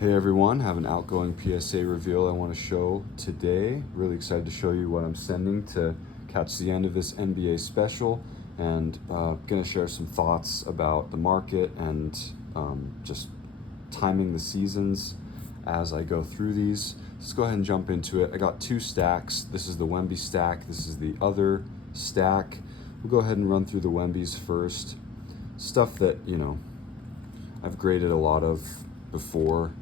Hey everyone, have an outgoing PSA reveal I want to show today. Really excited to show you what I'm sending to catch the end of this NBA special, and gonna share some thoughts about the market and just timing the seasons as I go through these. Let's go ahead and jump into it. I got two stacks. This is the Wemby stack. This is the other stack. We'll go ahead and run through the Wembys first. Stuff that, I've graded a lot of before.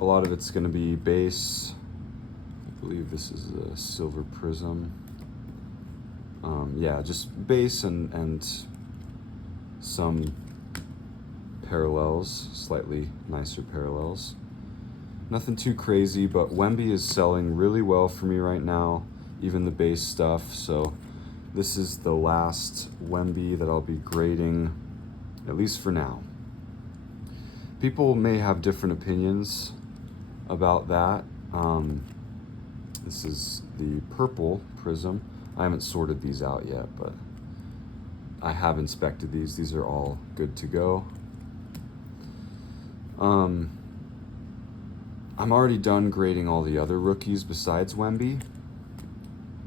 A lot of it's going to be base. I believe this is a silver prism. Yeah, just base and some parallels, slightly nicer parallels. Nothing too crazy, but Wemby is selling really well for me right now, even the base stuff. So this is the last Wemby that I'll be grading, at least for now. People may have different opinions about that. This is the purple prism. I haven't sorted these out yet, but I have inspected these. These are all good to go. I'm already done grading all the other rookies besides Wemby.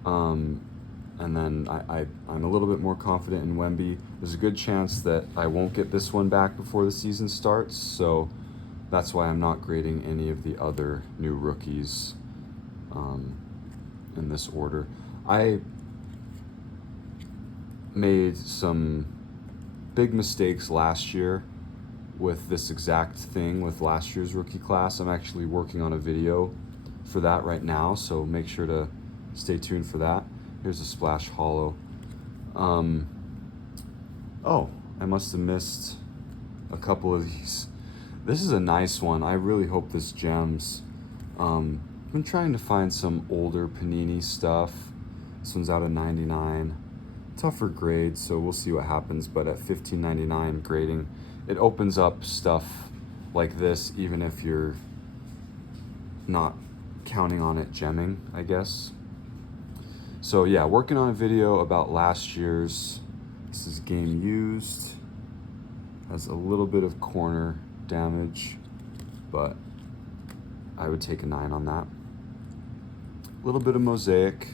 And then I'm a little bit more confident in Wemby. There's a good chance that I won't get this one back before the season starts, so that's why I'm not grading any of the other new rookies in this order. I made some big mistakes last year with this exact thing with last year's rookie class. I'm actually working on a video for that right now, so make sure to stay tuned for that. Here's a splash hollow. Oh, I must have missed a couple of these. This is a nice one. I really hope this gems. I've been trying to find some older Panini stuff. This one's out of 99. Tougher grade, so we'll see what happens, but at $15.99 grading, it opens up stuff like this, even if you're not counting on it gemming, I guess. So yeah, working on a video about last year's. This is game used. Has a little bit of corner damage, but I would take a 9 on that. A little bit of mosaic.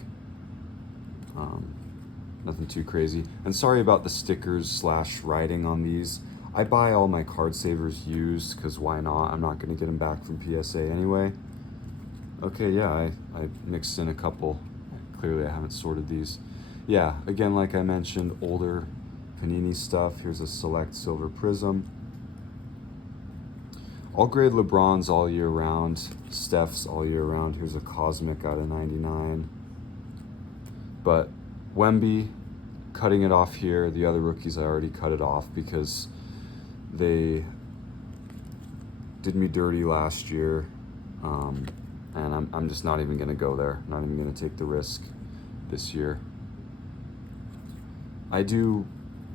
Nothing too crazy. And sorry about the stickers / writing on these. I buy all my card savers used because why not? I'm not going to get them back from PSA anyway. Okay, yeah, I mixed in a couple. Clearly I haven't sorted these. Yeah, again, like I mentioned, older Panini stuff. Here's a select silver prism. I'll grade LeBron's all year round, Steph's all year round. Here's a cosmic out of 99. But Wemby, cutting it off here. The other rookies I already cut it off because they did me dirty last year. And I'm just not even going to go there. Not even going to take the risk this year. I do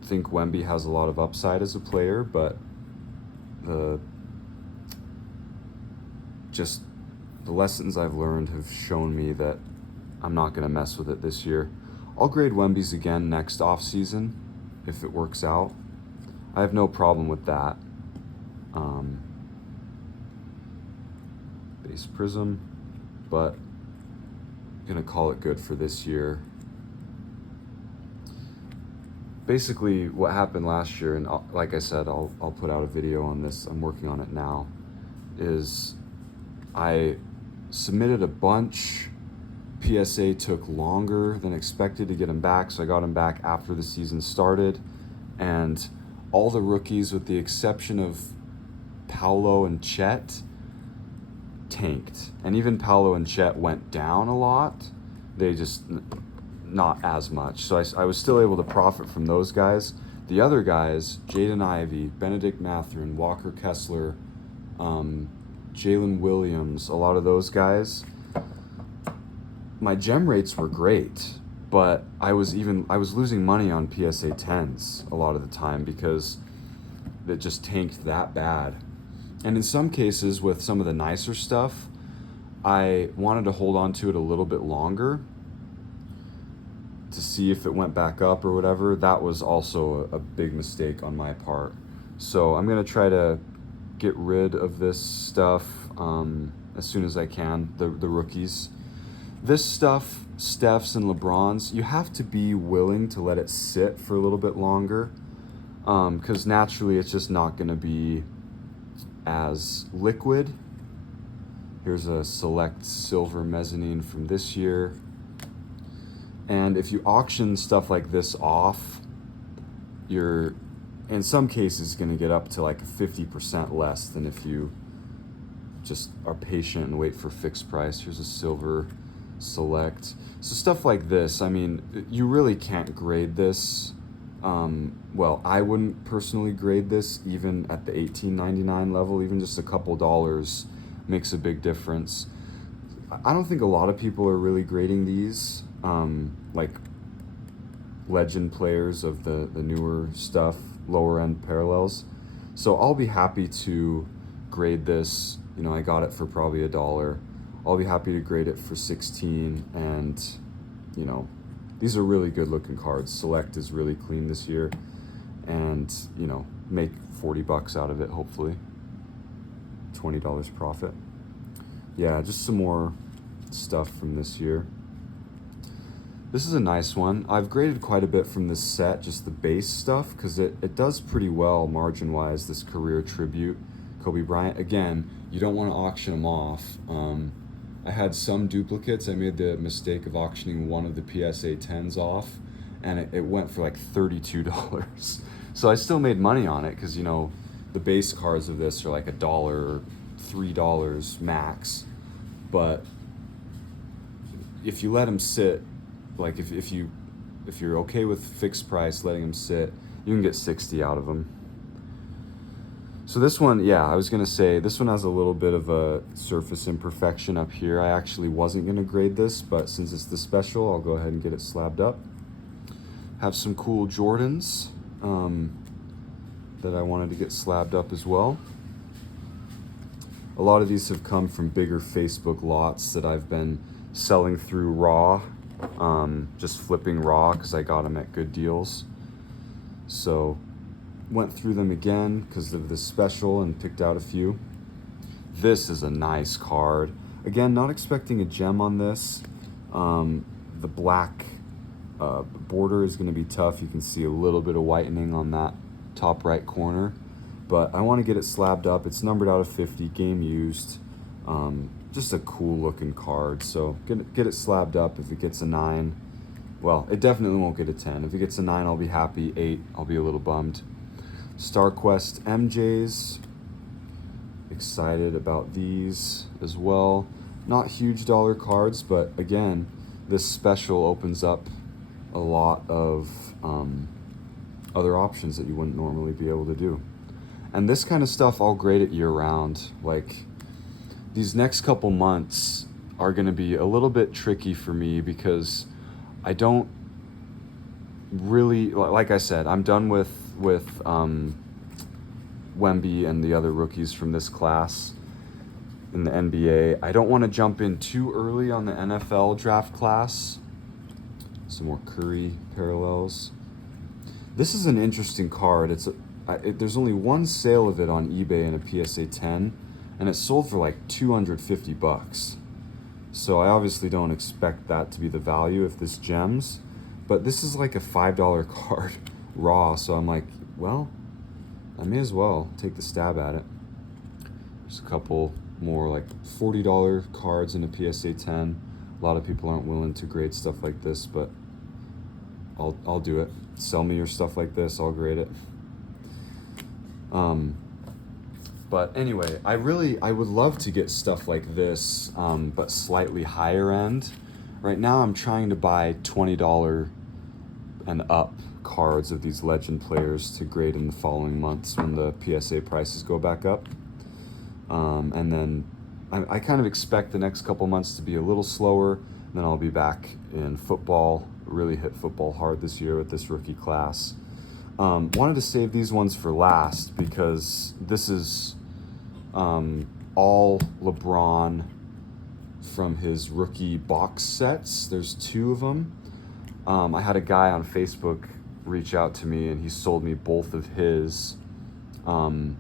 think Wemby has a lot of upside as a player, but the lessons I've learned have shown me that I'm not going to mess with it this year. I'll grade Wemby's again next offseason if it works out. I have no problem with that. Base prism, but I'm going to call it good for this year. Basically, what happened last year, and like I said, I'll put out a video on this. I'm working on it now. Is I submitted a bunch. PSA took longer than expected to get him back, so I got him back after the season started. And all the rookies, with the exception of Paolo and Chet, tanked. And even Paolo and Chet went down a lot. They just not as much. So I was still able to profit from those guys. The other guys, Jaden Ivey, Benedict Mathurin, Walker Kessler, Jalen Williams, a lot of those guys, my gem rates were great, but I was losing money on PSA 10s a lot of the time because it just tanked that bad. And in some cases with some of the nicer stuff, I wanted to hold on to it a little bit longer to see if it went back up or whatever. That was also a big mistake on my part. So I'm going to try to get rid of this stuff as soon as I can, the rookies. This stuff, Steph's and LeBron's, you have to be willing to let it sit for a little bit longer, because naturally it's just not going to be as liquid. Here's a select silver mezzanine from this year. And if you auction stuff like this off, you're in some cases going to get up to like 50% less than if you just are patient and wait for fixed price. Here's a silver select. So stuff like this, I mean, you really can't grade this. Well, I wouldn't personally grade this even at the $18.99 level. Even just a couple dollars makes a big difference. I don't think a lot of people are really grading these, like legend players of the newer stuff, lower end parallels. So I'll be happy to grade this. You know, I got it for probably $1. I'll be happy to grade it for 16, and you know, these are really good looking cards. Select is really clean this year, and you know, make $40 out of it, hopefully. $20 profit. Yeah, just some more stuff from this year. This is a nice one. I've graded quite a bit from this set, just the base stuff, because it does pretty well margin-wise, this career tribute. Kobe Bryant. Again, you don't want to auction them off. I had some duplicates. I made the mistake of auctioning one of the PSA 10s off, and it went for like $32. So I still made money on it, because, you know, the base cards of this are like $1 or $3 max. But if you let them sit, like if you're okay with fixed price, letting them sit, you can get 60 out of them. So this one, yeah, I was gonna say, this one has a little bit of a surface imperfection up here. I actually wasn't gonna grade this, but since it's the special, I'll go ahead and get it slabbed up. Have some cool Jordans that I wanted to get slabbed up as well. A lot of these have come from bigger Facebook lots that I've been selling through raw, just flipping raw because I got them at good deals. So went through them again because of this special and picked out a few. This is a nice card. Again, not expecting a gem on this. The black border is going to be tough. You can see a little bit of whitening on that top right corner, but I want to get it slabbed up. It's numbered out of 50, game used. Just a cool looking card. So get it slabbed up. If it gets a 9, well, it definitely won't get a 10. If it gets a 9, I'll be happy. 8, I'll be a little bummed. StarQuest MJs, excited about these as well. Not huge dollar cards, but again, this special opens up a lot of other options that you wouldn't normally be able to do. And this kind of stuff, I'll grade it year round. Like, these next couple months are going to be a little bit tricky for me because I don't really, like I said, I'm done with Wemby and the other rookies from this class in the NBA. I don't want to jump in too early on the NFL draft class. Some more Curry parallels. This is an interesting card. There's only one sale of it on eBay in a PSA 10, and it sold for like $250. So I obviously don't expect that to be the value if this gems, but this is like a $5 card raw, so I'm like, well, I may as well take the stab at it. There's a couple more like $40 cards in a PSA 10. A lot of people aren't willing to grade stuff like this, but I'll do it. Sell me your stuff like this, I'll grade it. But anyway, I would love to get stuff like this, but slightly higher end. Right now I'm trying to buy $20 and up cards of these legend players to grade in the following months when the PSA prices go back up. And then I kind of expect the next couple months to be a little slower, and then I'll be back in football, really hit football hard this year with this rookie class. Wanted to save these ones for last because this is all LeBron from his rookie box sets. There's 2 of them. I had a guy on Facebook reach out to me and he sold me both of his. And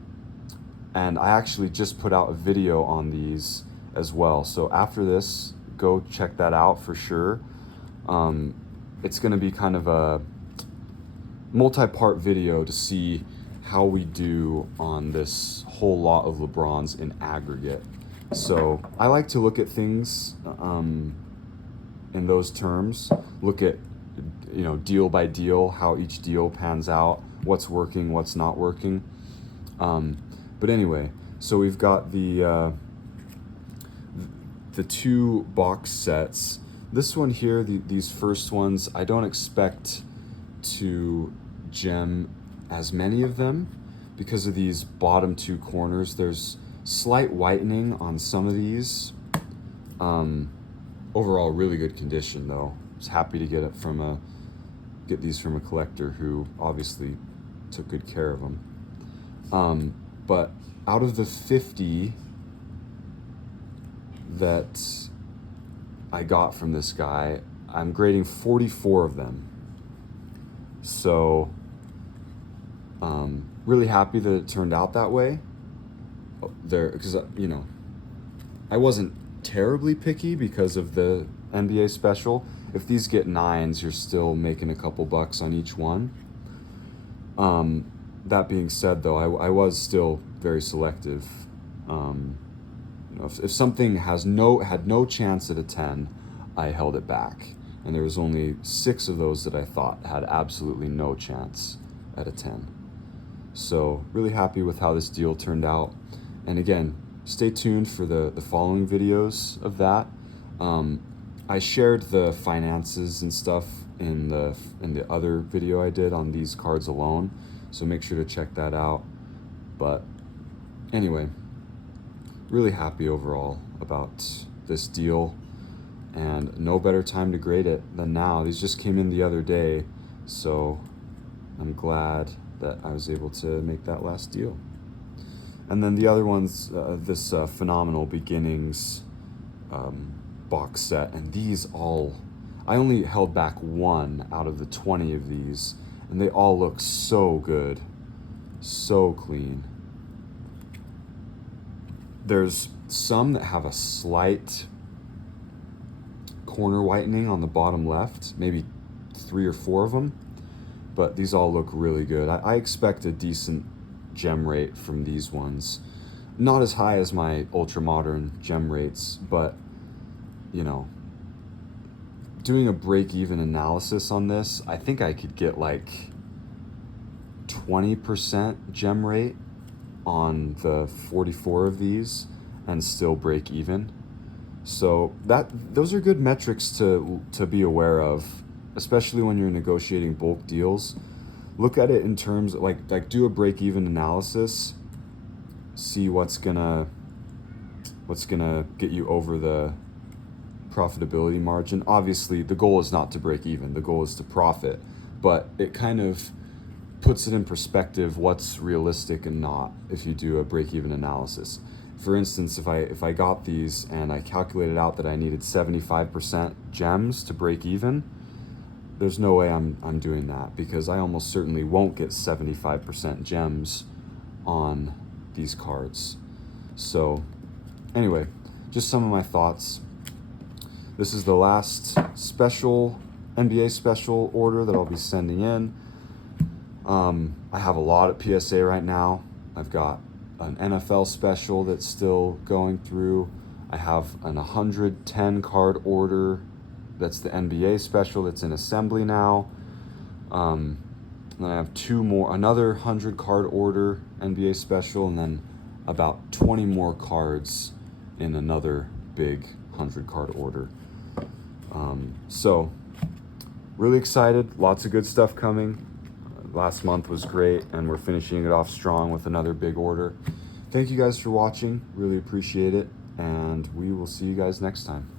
And I actually just put out a video on these as well. So after this, go check that out for sure. It's going to be kind of a multi-part video to see how we do on this whole lot of LeBrons in aggregate. So I like to look at things in those terms, look at, you know, deal by deal, how each deal pans out, what's working, what's not working. But anyway, so we've got the 2 box sets. This one here, these first ones, I don't expect to gem as many of them because of these bottom 2 corners. There's slight whitening on some of these. Overall, really good condition though. I was happy to get these from a collector who obviously took good care of them. But out of the 50 that I got from this guy, I'm grading 44 of them. So, really happy that it turned out that way. Because, you know, I wasn't terribly picky because of the NBA special. If these get 9s, you're still making a couple bucks on each one. That being said, though, I was still very selective. You know, if something had no chance at a 10, I held it back. And there was only 6 of those that I thought had absolutely no chance at a 10. So really happy with how this deal turned out. And again, stay tuned for the following videos of that. I shared the finances and stuff in the other video I did on these cards alone, so make sure to check that out. But anyway, really happy overall about this deal, and no better time to grade it than now. These just came in the other day, so I'm glad that I was able to make that last deal. And then the other one's this Phenomenal Beginnings box set, and these all, I only held back 1 out of the 20 of these, and they all look so good, so clean. There's some that have a slight corner whitening on the bottom left, maybe 3 or 4 of them, but these all look really good. I expect a decent gem rate from these ones. Not as high as my ultra modern gem rates, but you know, doing a break-even analysis on this, I think I could get like 20% gem rate on the 44 of these and still break even. So those are good metrics to be aware of, especially when you're negotiating bulk deals. Look at it in terms of like do a break-even analysis, see what's gonna get you over the profitability margin. Obviously, the goal is not to break even, the goal is to profit, but it kind of puts it in perspective what's realistic and not if you do a break-even analysis. For instance, if I got these and I calculated out that I needed 75% gems to break even, there's no way I'm doing that, because I almost certainly won't get 75% gems on these cards. So anyway, just some of my thoughts. This is the last special NBA special order that I'll be sending in. I have a lot at PSA right now. I've got an NFL special that's still going through. I have an 110 card order that's the NBA special that's in assembly now. Then I have 2 more, another 100 card order NBA special, and then about 20 more cards in another big 100 card order. So really excited, lots of good stuff coming. Last month was great, and we're finishing it off strong with another big order. Thank you guys for watching, really appreciate it, and we will see you guys next time.